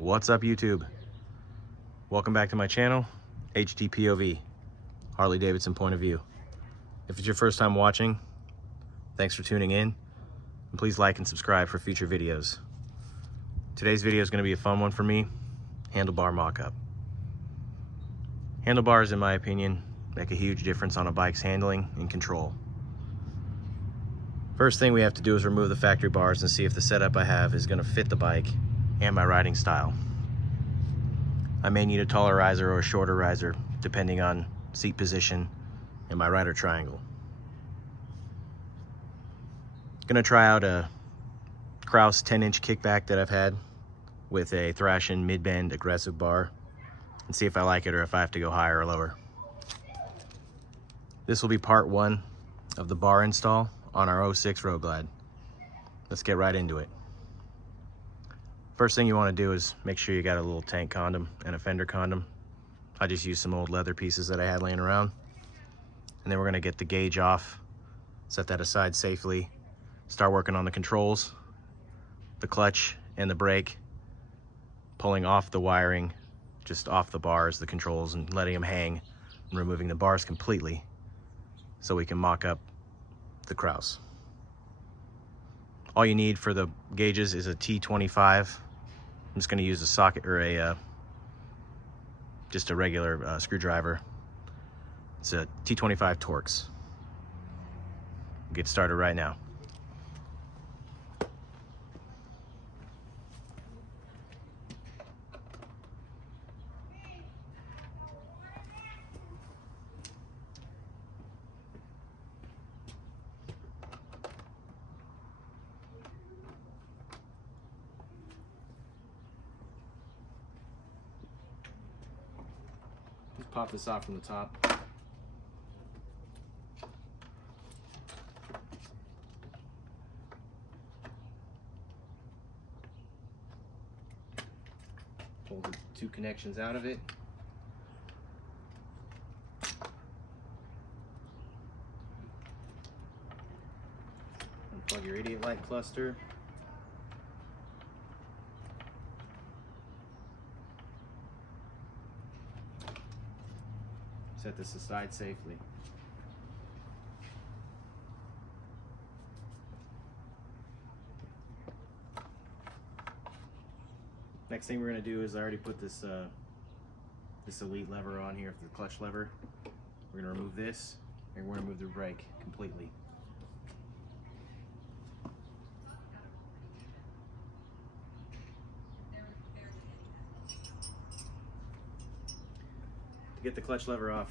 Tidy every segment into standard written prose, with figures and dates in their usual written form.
What's up, YouTube? Welcome back to my channel, HDPOV, Harley Davidson Point of View. If it's your first time watching, thanks for tuning in, and please like and subscribe for future videos. Today's video is going to be a fun one for me, handlebar mock-up. Handlebars, in my opinion, make a huge difference on a bike's handling and control. First thing we have to do is remove the factory bars and see if the setup I have is going to fit the bike and my riding style. I may need a taller riser or a shorter riser depending on seat position and my rider triangle. Gonna try out a Kraus 10-inch kickback that I've had with a Thrashin mid-bend aggressive bar and see if I like it or if I have to go higher or lower. This will be part one of the bar install on our 06 Road Glide. Let's get right into it. First thing you want to do is make sure you got a little tank condom and a fender condom. I just used some old leather pieces that I had laying around. And then we're going to get the gauge off, set that aside safely, start working on the controls, the clutch and the brake, pulling off the wiring, just off the bars, the controls, and letting them hang and removing the bars completely so we can mock up the Kraus. All you need for the gauges is a T25. I'm just going to use a socket or just a regular screwdriver. It's a T25 Torx. We'll get started right now. Just pop this off from the top. Pull the two connections out of it. Unplug your idiot light cluster. Set this aside safely. Next thing we're going to do is I already put this this elite lever on here, the clutch lever. We're going to remove this and we're going to remove the brake completely. To get the clutch lever off,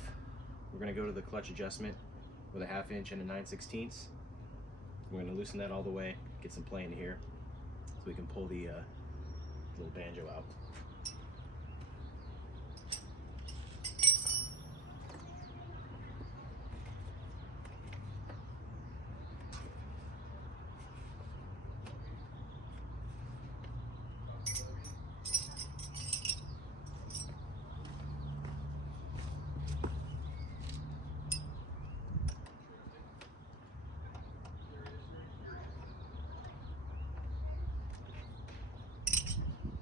we're going to go to the clutch adjustment with a 1/2 inch and a 9/16. We're going to loosen that all the way, get some play in here so we can pull the little banjo out.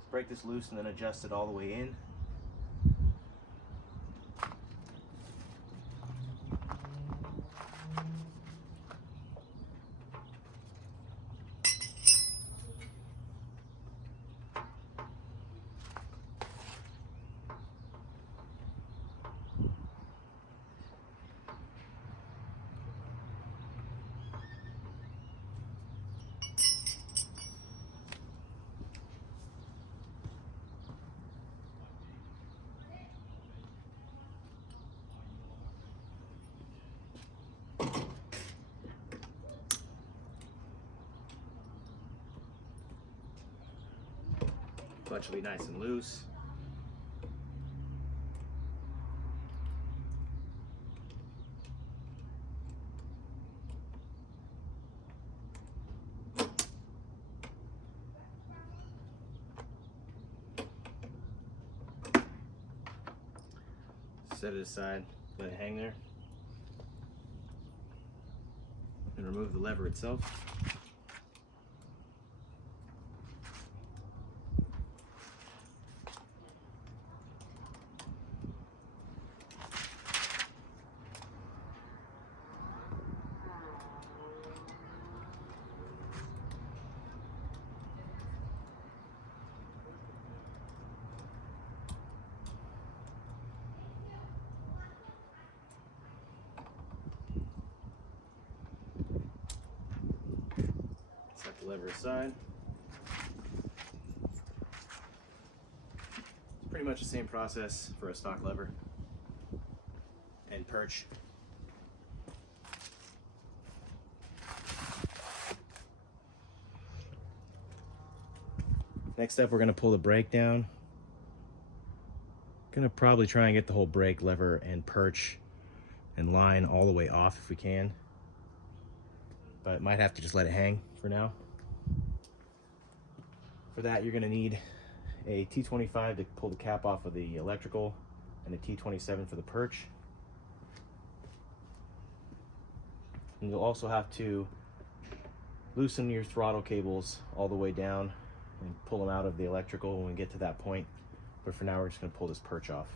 Break this loose and then adjust it all the way in. Clutch will be nice and loose. Set it aside, let it hang there, and remove the lever itself. the lever aside. It's pretty much the same process for a stock lever and perch. Next up, we're going to pull the brake down. Gonna probably try and get the whole brake lever and perch and line all the way off if we can, but might have to just let it hang for now. For that, you're gonna need a T25 to pull the cap off of the electrical and a T27 for the perch. And you'll also have to loosen your throttle cables all the way down and pull them out of the electrical when we get to that point. But for now, we're just going to pull this perch off.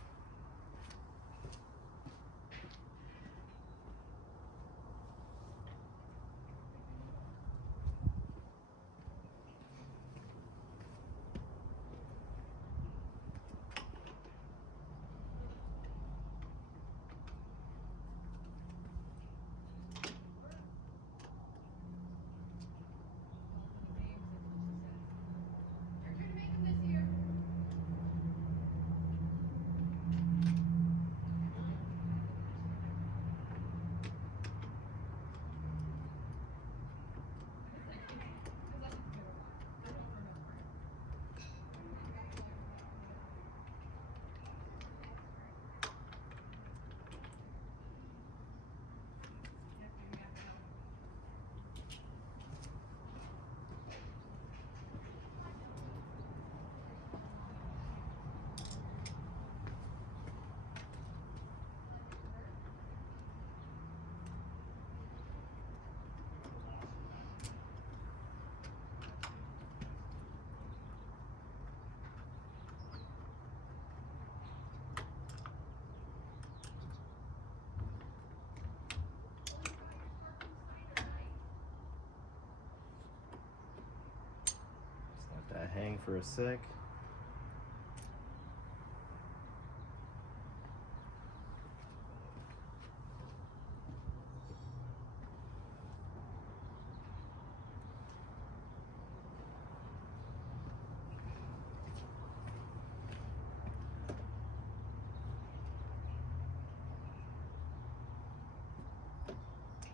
Let that hang for a sec.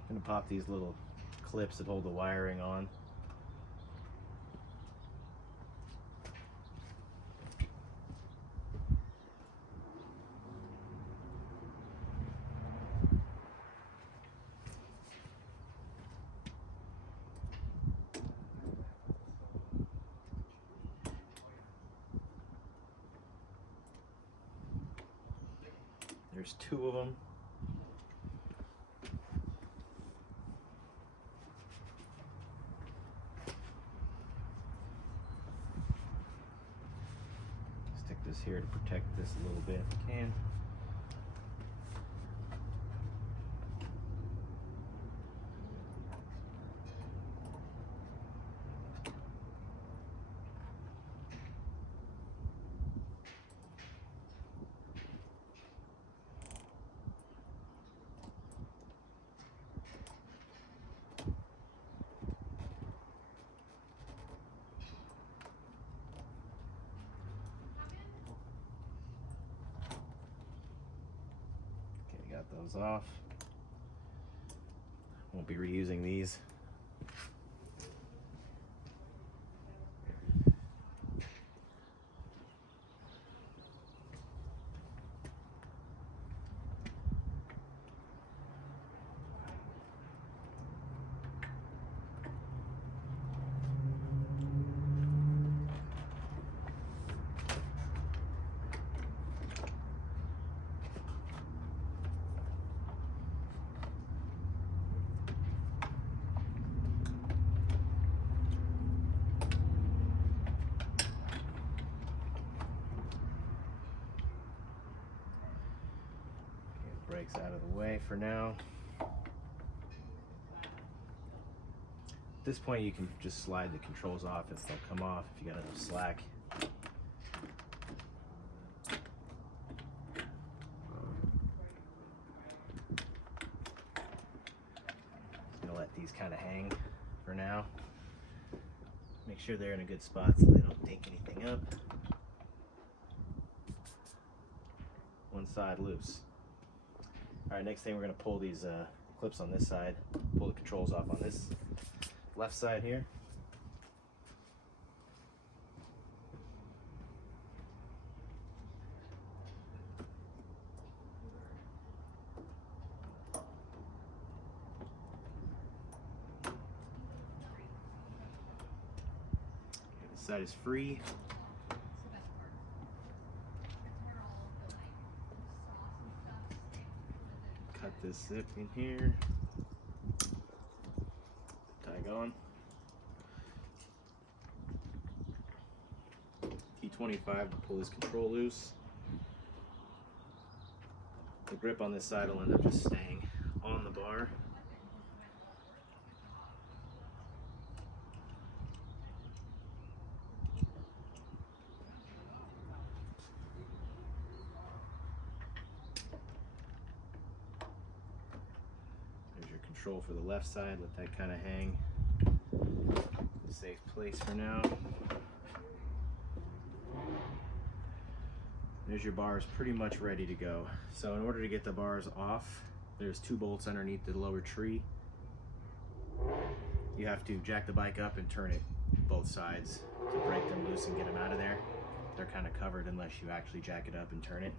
I'm gonna pop these little clips that hold the wiring on. There's two of them. Stick this here to protect this a little bit if we can. Got those off. Won't be reusing these. Brakes out of the way for now. At this point, you can just slide the controls off if they'll come off if you got enough slack. Just gonna let these kind of hang for now. Make sure they're in a good spot so they don't take anything up. One side loose. Alright, next thing we're going to pull these clips on this side, pull the controls off on this left side here. This side is free. Cut this zip in here. Tag on. T25 to pull this control loose. The grip on this side will end up just staying on the bar. There's your control for the left side. Let that kind of hang. Safe place for now. There's your bars pretty much ready to go. So in order to get the bars off, there's 2 bolts underneath the lower tree. You have to jack the bike up and turn it both sides to break them loose and get them out of there. They're kind of covered unless you actually jack it up and turn it.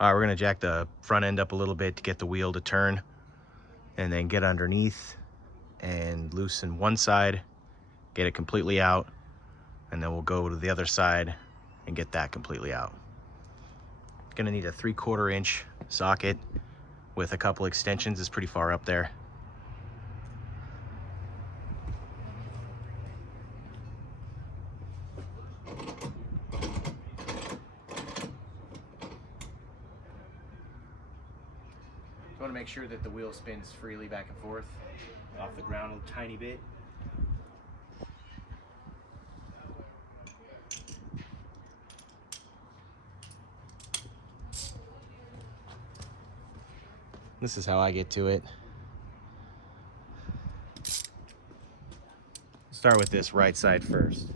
All right, we're gonna jack the front end up a little bit to get the wheel to turn, and then get underneath and loosen one side, get it completely out, and then we'll go to the other side and get that completely out. Gonna need a 3/4 inch socket with a couple extensions. It's pretty far up there. You want to make sure that the wheel spins freely back and forth off the ground a tiny bit. This is how I get to it. Start with this right side first.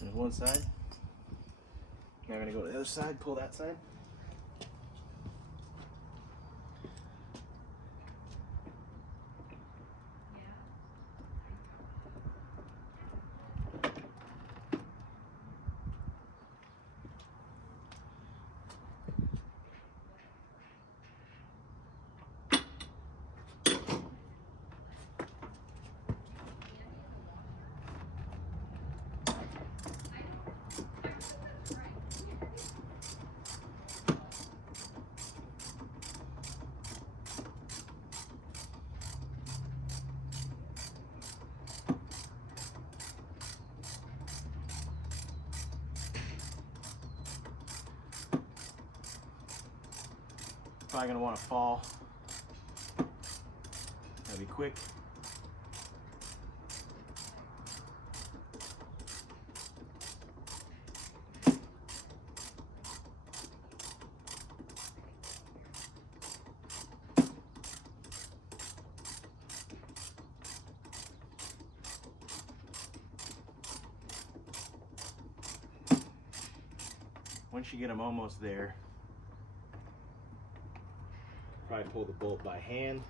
There's one side. Now we're gonna go to the other side, pull that side. Probably gonna want to fall. Gotta be quick. Once you get them almost there, probably pull the bolt by hand.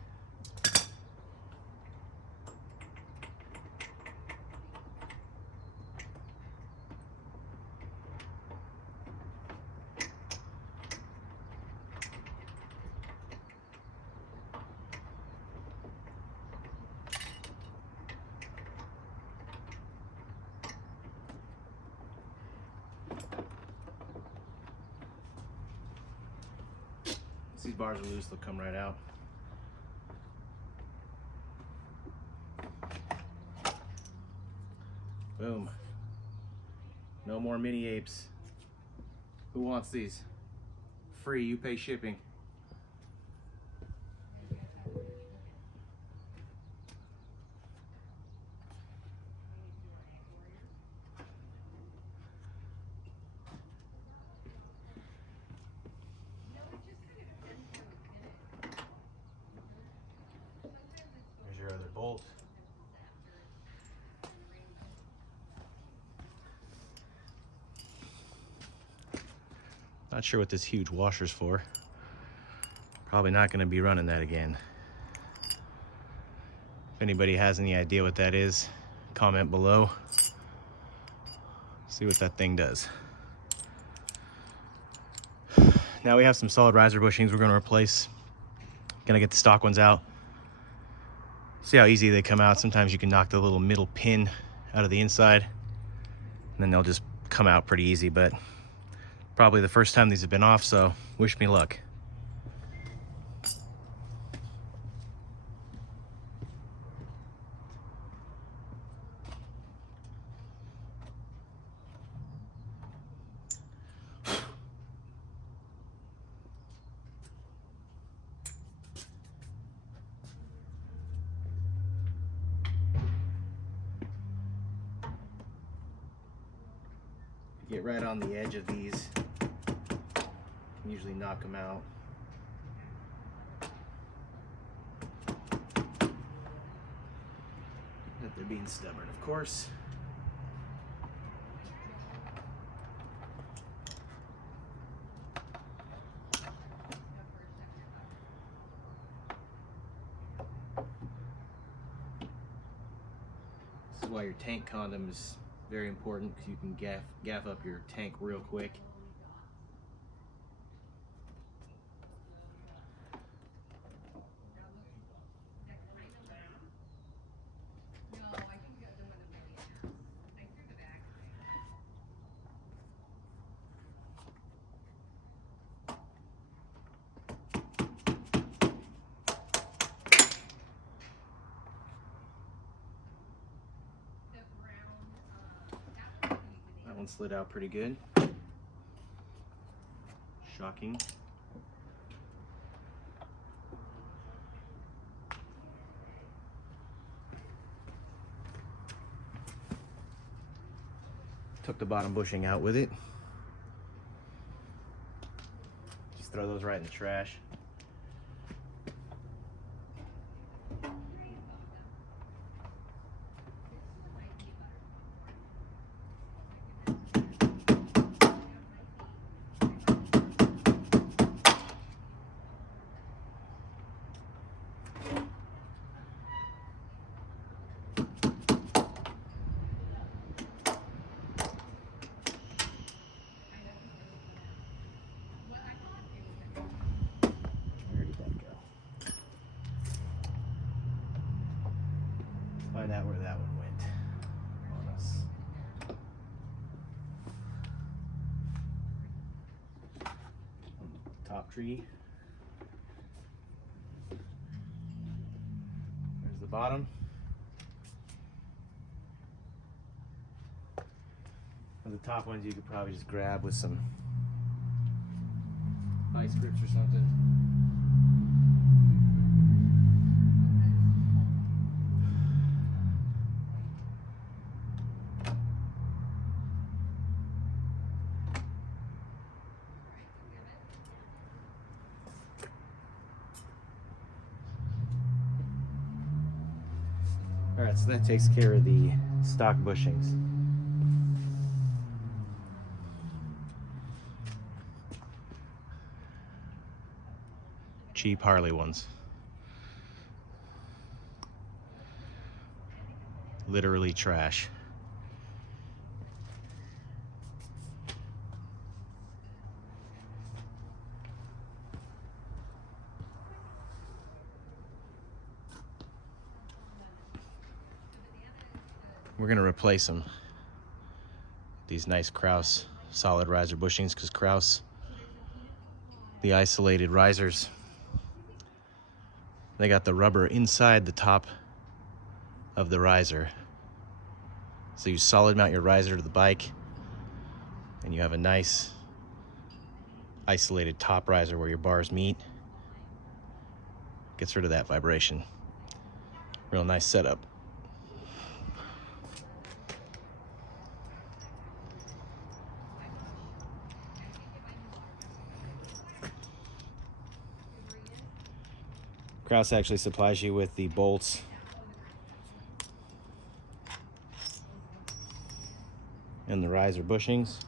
Once these bars are loose, they'll come right out. Boom. No more mini apes. Who wants these? Free, you pay shipping. There's your other bolt. Not sure what this huge washer's for. Probably not going to be running that again. If anybody has any idea what that is, comment below. See what that thing does. Now we have some solid riser bushings we're going to replace. Gonna get the stock ones out. See how easy they come out. Sometimes you can knock the little middle pin out of the inside, and then they'll just come out pretty easy, but probably the first time these have been off, so wish me luck. Get right on the edge of these. Can usually knock them out. That they're being stubborn, of course. This is why your tank condom is very important, because you can gaff up your tank real quick. That one slid out pretty good. Shocking. Took the bottom bushing out with it. Just throw those right in the trash. Find out where that one went on us. Top tree. There's the bottom. And the top ones you could probably just grab with some vice grips or something. Alright, so that takes care of the stock bushings. Cheap Harley ones. Literally trash. We're gonna replace them. These nice Kraus solid riser bushings, because Kraus, the isolated risers, they got the rubber inside the top of the riser. So you solid mount your riser to the bike and you have a nice isolated top riser where your bars meet. Gets rid of that vibration. Real nice setup. Kraus actually supplies you with the bolts and the riser bushings.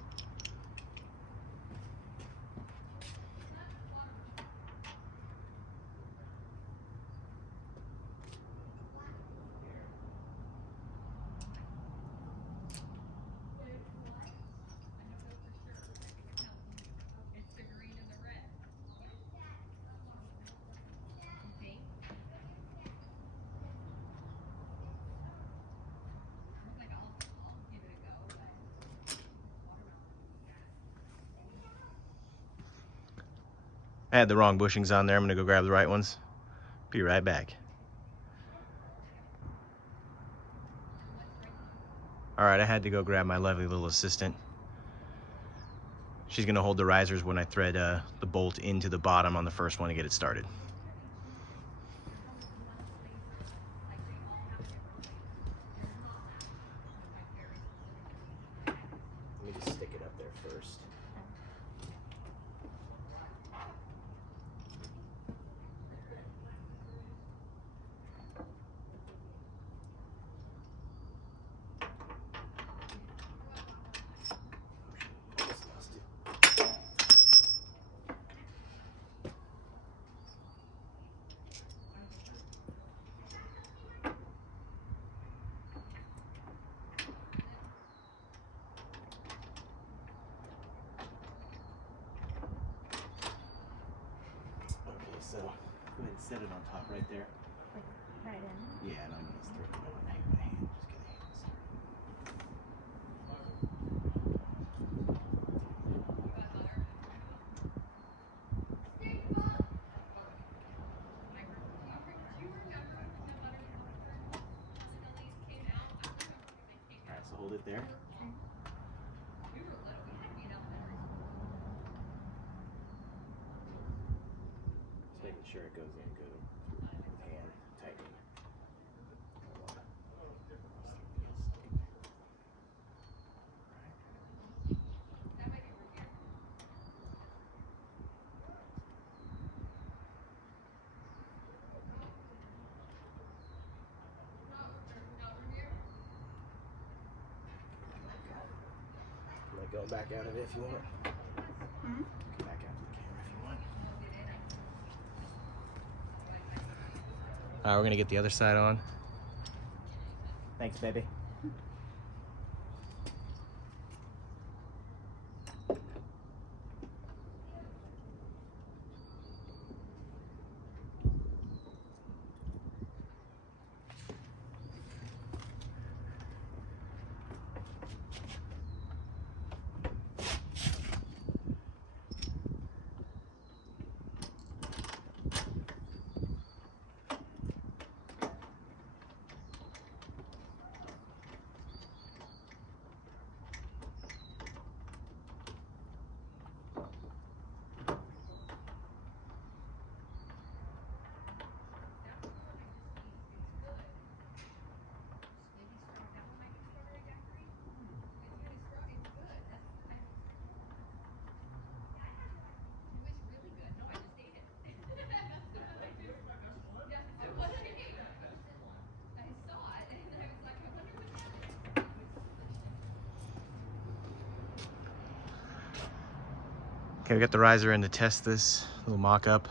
I had the wrong bushings on there. I'm gonna go grab the right ones. Be right back. All right, I had to go grab my lovely little assistant. She's gonna hold the risers when I thread the bolt into the bottom on the first one to get it started. Let me just stick it up there first. So go ahead and set it on top right there. Like right in? Yeah, and I'm going to throw it on my hand. Just get a hand started. Alright, so hold it there. Okay. Just making sure it goes in good with hand tightening. Go back out of it if you want. Hmm? Back out of the camera if you want. Alright, we're gonna get the other side on. Thanks, baby. Okay, we got the riser in to test this little mock-up.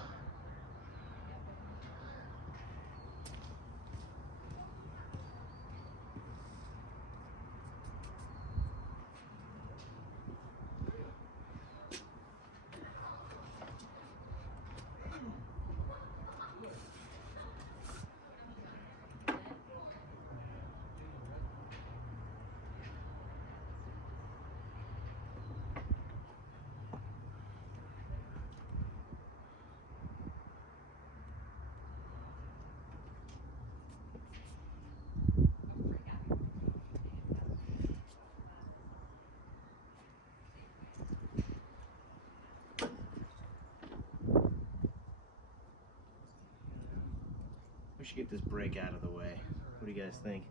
We should get this brake out of the way. What do you guys think?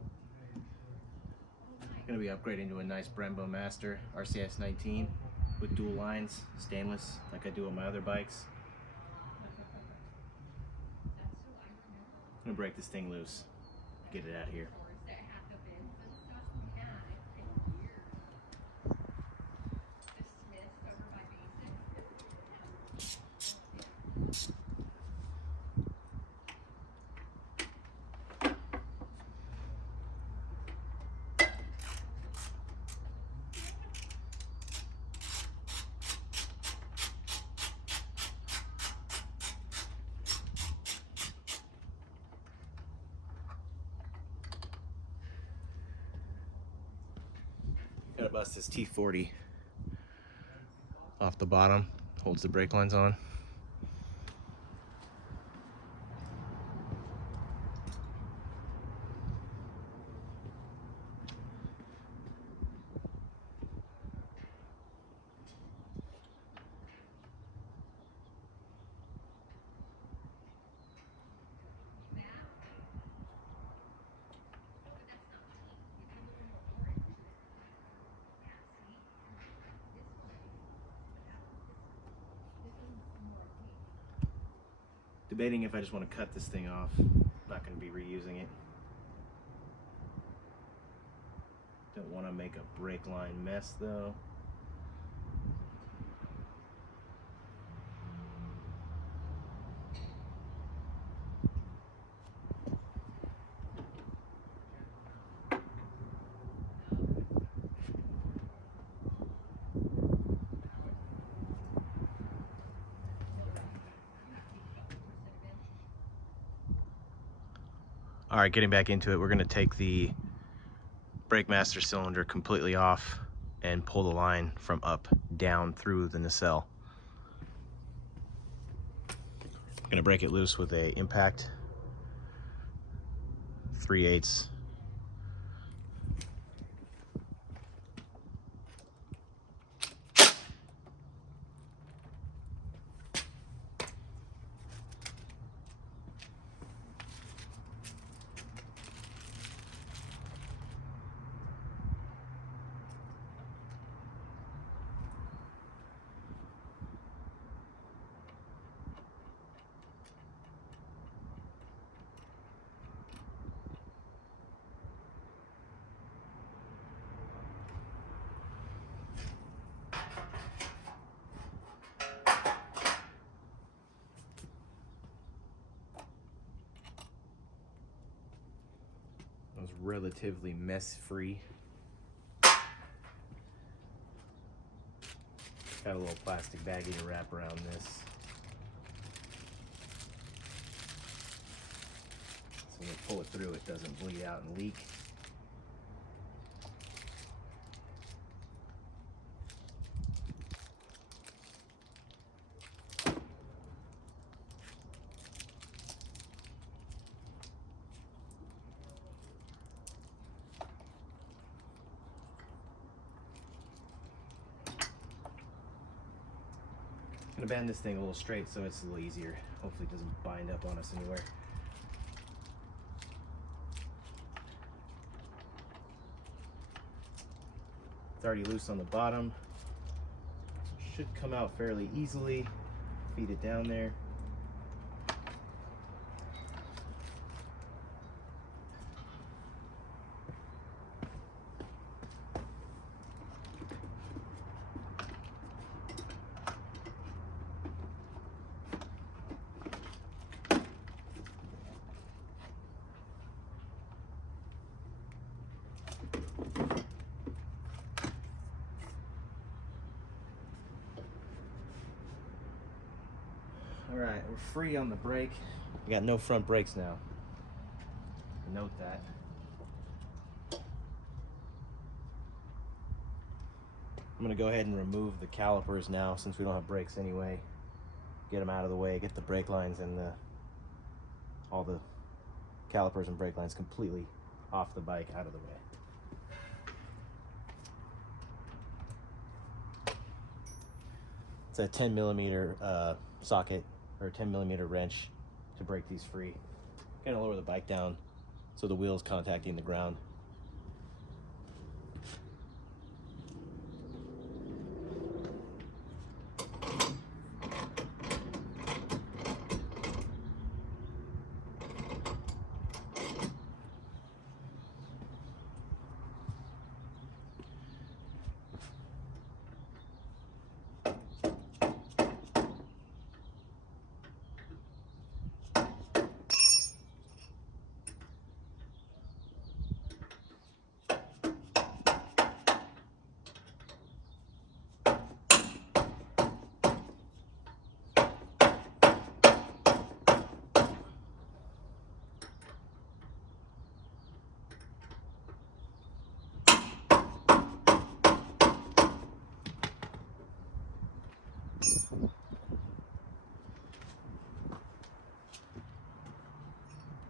Gonna be upgrading to a nice Brembo Master RCS 19 with dual lines, stainless, like I do on my other bikes. I'm gonna break this thing loose, get it out of here. Gotta bust this T40 off the bottom, holds the brake lines on. Debating if I just want to cut this thing off. Not going to be reusing it. Don't want to make a brake line mess though. All right, getting back into it, we're gonna take the brake master cylinder completely off and pull the line from up down through the nacelle. I'm gonna break it loose with a impact 3/8. Was relatively mess-free. Got a little plastic baggie to wrap around this. So when you pull it through, it doesn't bleed out and leak. I'm gonna bend this thing a little straight so it's a little easier. Hopefully it doesn't bind up on us anywhere. It's already loose on the bottom. Should come out fairly easily. Feed it down there. All right, we're free on the brake. We got no front brakes now. Note that. I'm gonna go ahead and remove the calipers now since we don't have brakes anyway. Get them out of the way, get the brake lines and all the calipers and brake lines completely off the bike, out of the way. It's a 10 millimeter socket or a 10 millimeter wrench to break these free. Gonna lower the bike down so the wheel's contacting the ground.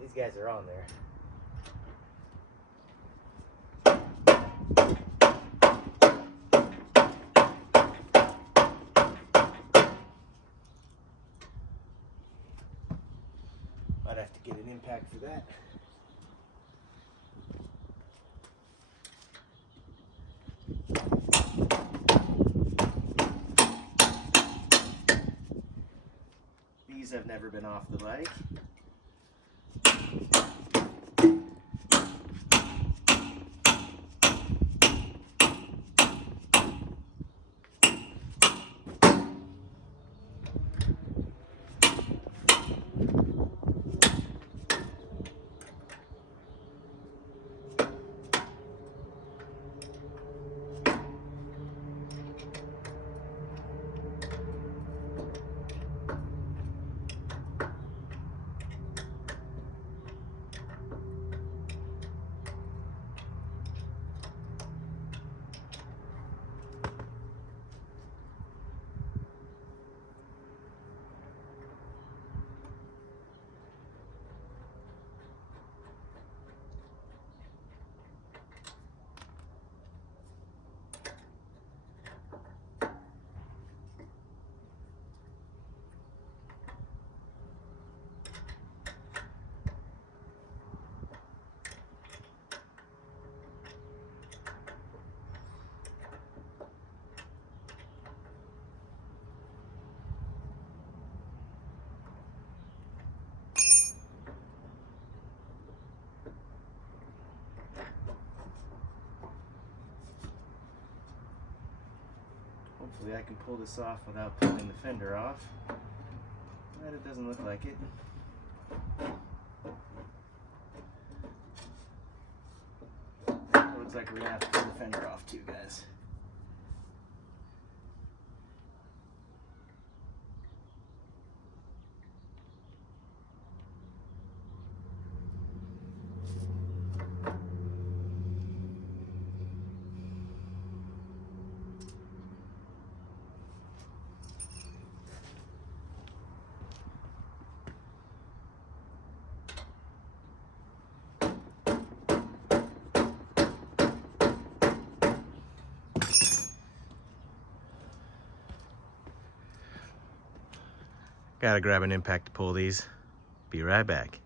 These guys are on there. Might have to get an impact for that. These have never been off the bike. Hopefully I can pull this off without pulling the fender off, but it doesn't look like it. It looks like we're gonna have to pull the fender off too, guys. Gotta grab an impact to pull these. Be right back.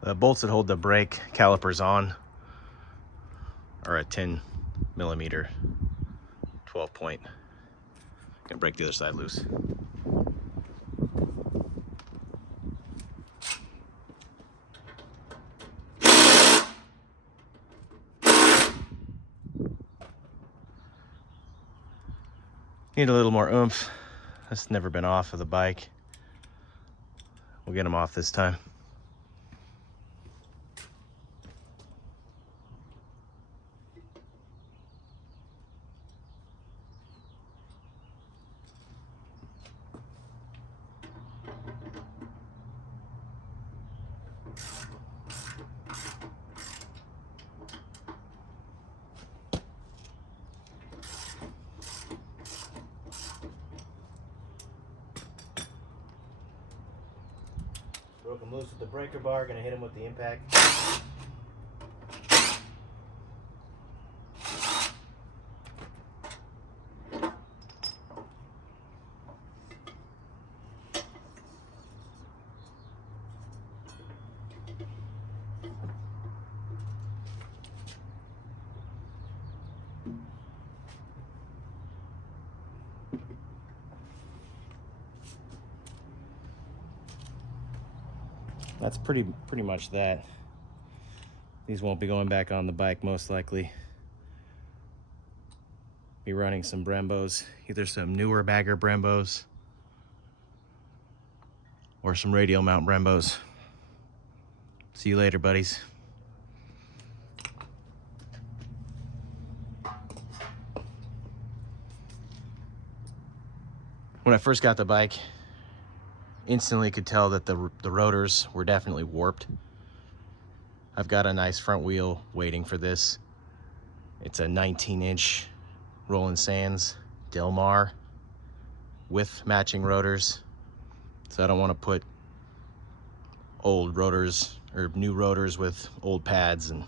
The bolts that hold the brake calipers on are a 10 millimeter 12 point. Gonna break the other side loose. Need a little more oomph. That's never been off of the bike. We'll get them off this time. them loose with the breaker bar, gonna hit them with the impact. That's pretty much that. These won't be going back on the bike most likely. Be running some Brembos, either some newer bagger Brembos or some radial mount Brembos. See you later, buddies. When I first got the bike, instantly could tell that the rotors were definitely warped. I've got a nice front wheel waiting for this. It's a 19-inch Roland Sands Del Mar with matching rotors. So I don't want to put old rotors or new rotors with old pads and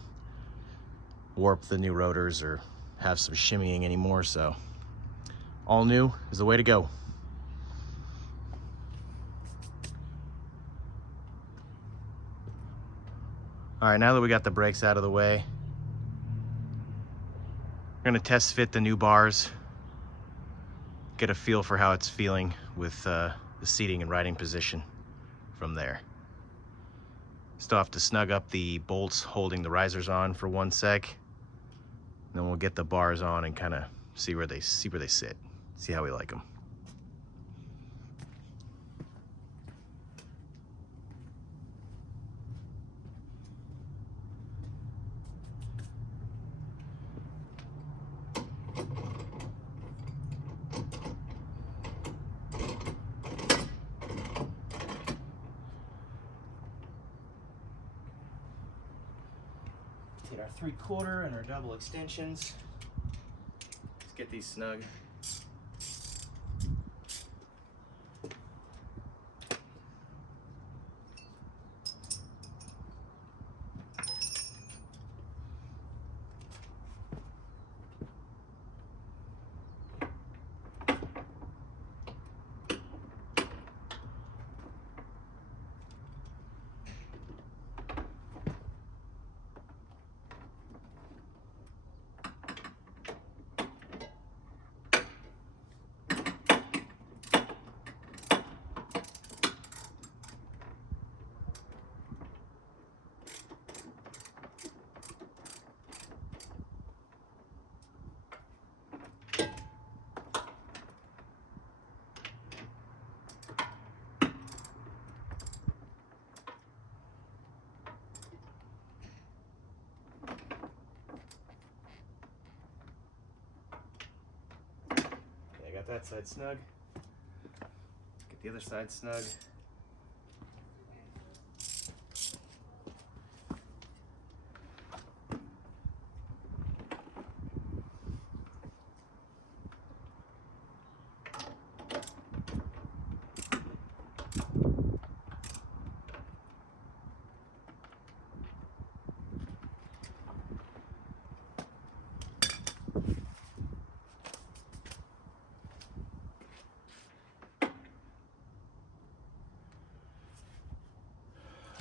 warp the new rotors or have some shimmying anymore. So all new is the way to go. All right, now that we got the brakes out of the way, we're gonna test fit the new bars, get a feel for how it's feeling with the seating and riding position from there. Still have to snug up the bolts holding the risers on for 1 sec. Then we'll get the bars on and kind of see where they sit, see how we like them. Hit our 3/4 and our double extensions. Let's get these snug. Got that side snug. Get the other side snug.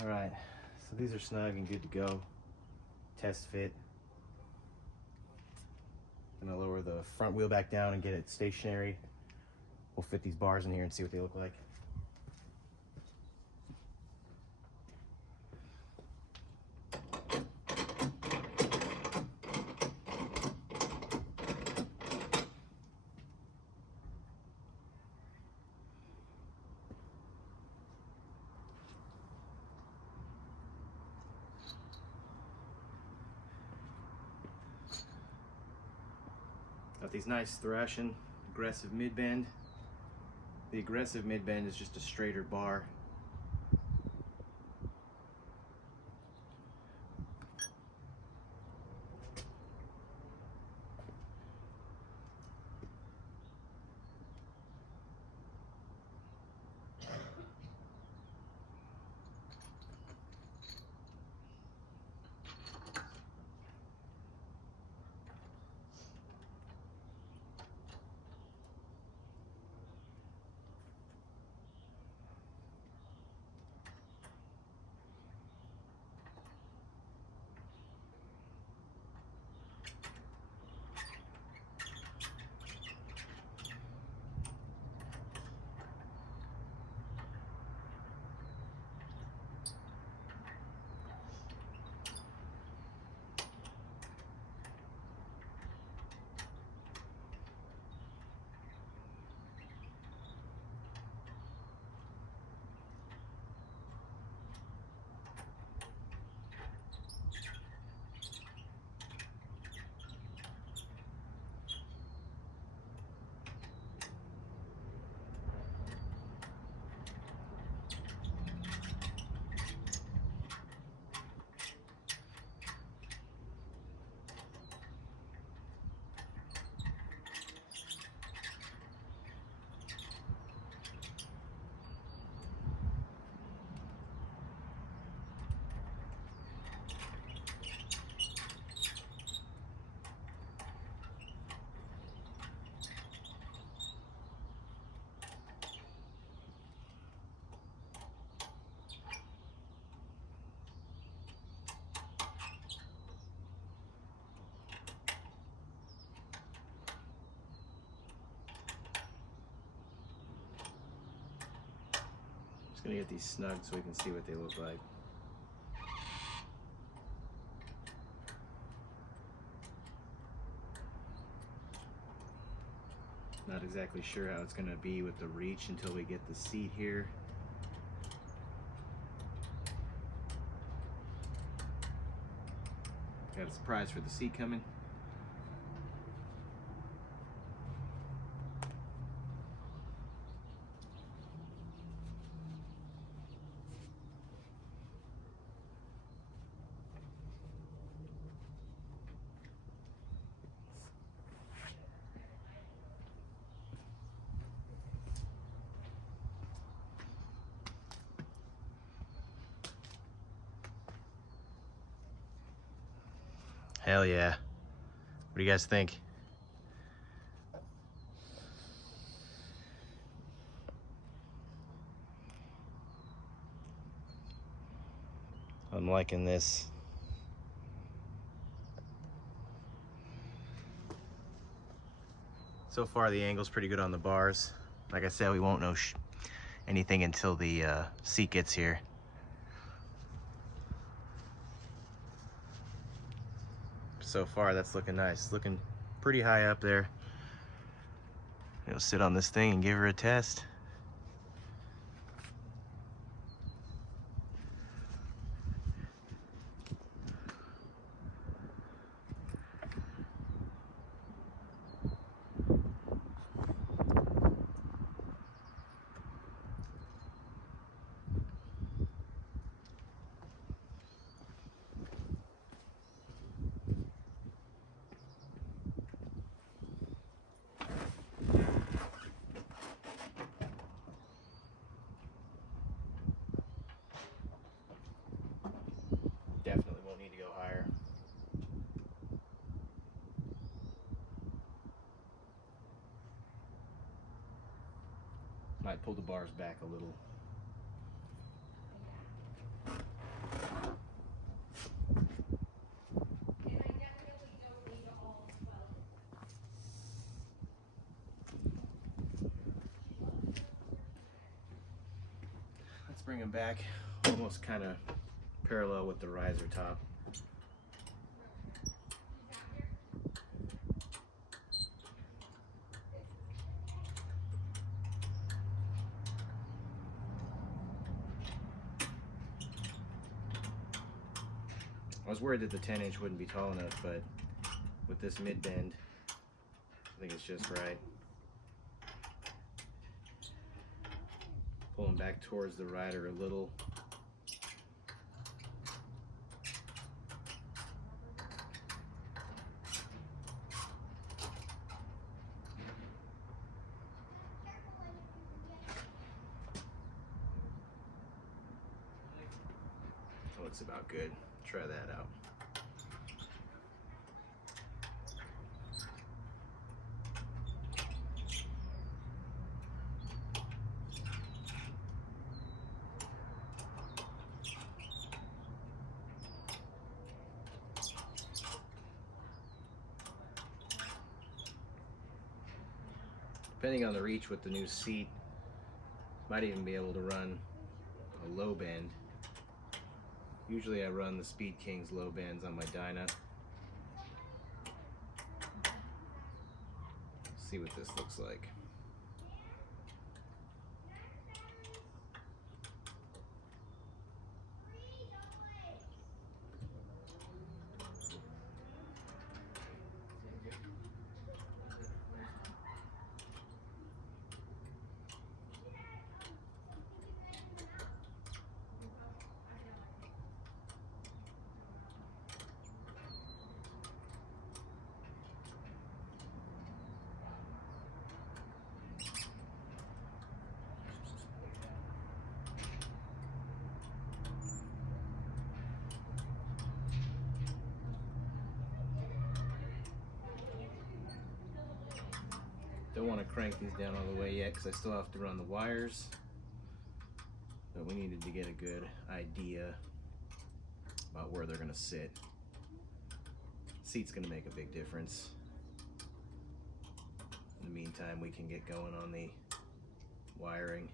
All right, so these are snug and good to go. Test fit. Gonna lower the front wheel back down and get it stationary. We'll fit these bars in here and see what they look like. Got these nice Thrashin aggressive mid-bend. The aggressive mid-bend is just a straighter bar. Just gonna get these snug so we can see what they look like. Not exactly sure how it's gonna be with the reach until we get the seat here. Got a surprise for the seat coming. Hell yeah. What do you guys think? I'm liking this. So far the angle's pretty good on the bars. Like I said, we won't know anything until the seat gets here. So far that's looking nice. Looking pretty high up there. You'll sit on this thing and give her a test. Definitely won't need to go higher. Might pull the bars back a little. Let's bring them back almost kind of parallel with the riser top. I was worried that the 10-inch wouldn't be tall enough, but with this mid bend, I think it's just right. Pulling back towards the rider a little. Looks about good. Try that out. Depending on the reach with the new seat, might even be able to run a low bend. Usually I run the Speed Kings low bends on my Dyna. See what this looks like. Don't want to crank these down all the way yet because I still have to run the wires, but we needed to get a good idea about where they're going to sit. Seat's going to make a big difference. In the meantime, we can get going on the wiring.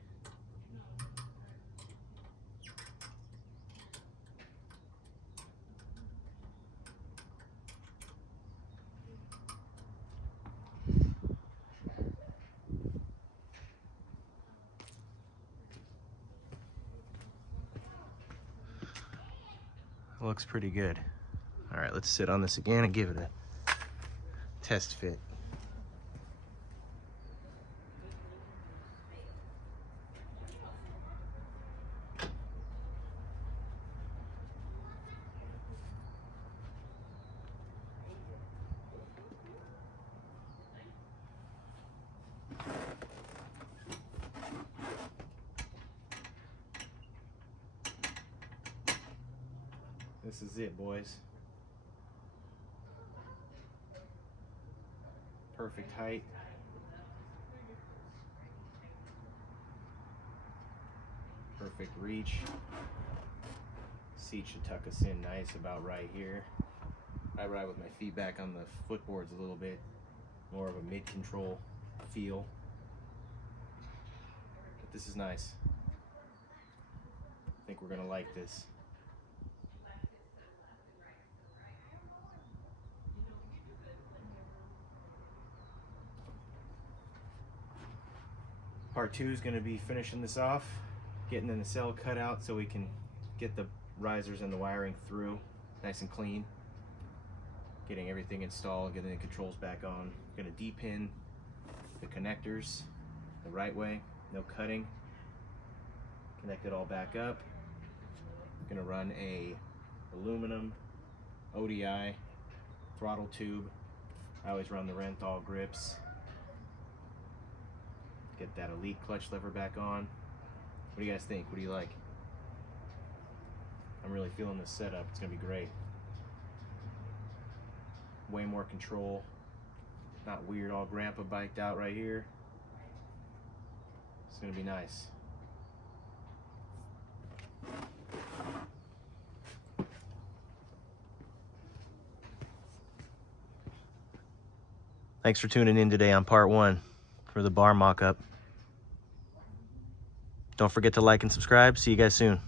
Looks pretty good. All right, let's sit on this again and give it a test fit. This is it, boys. Perfect height. Perfect reach. Seat should tuck us in nice about right here. I ride with my feet back on the footboards a little bit. More of a mid-control feel. But this is nice. I think we're gonna like this. Part 2 is going to be finishing this off, getting the nacelle cut out so we can get the risers and the wiring through nice and clean, getting everything installed, getting the controls back on. Going to de-pin the connectors the right way, no cutting, connect it all back up. Going to run a aluminum ODI throttle tube. I always run the Renthal grips. Get that Elite clutch lever back on. What do you guys think? What do you like? I'm really feeling this setup. It's gonna be great. Way more control. Not weird, all grandpa biked out right here. It's gonna be nice. Thanks for tuning in today on part 1 for the bar mock-up. Don't forget to like and subscribe. See you guys soon.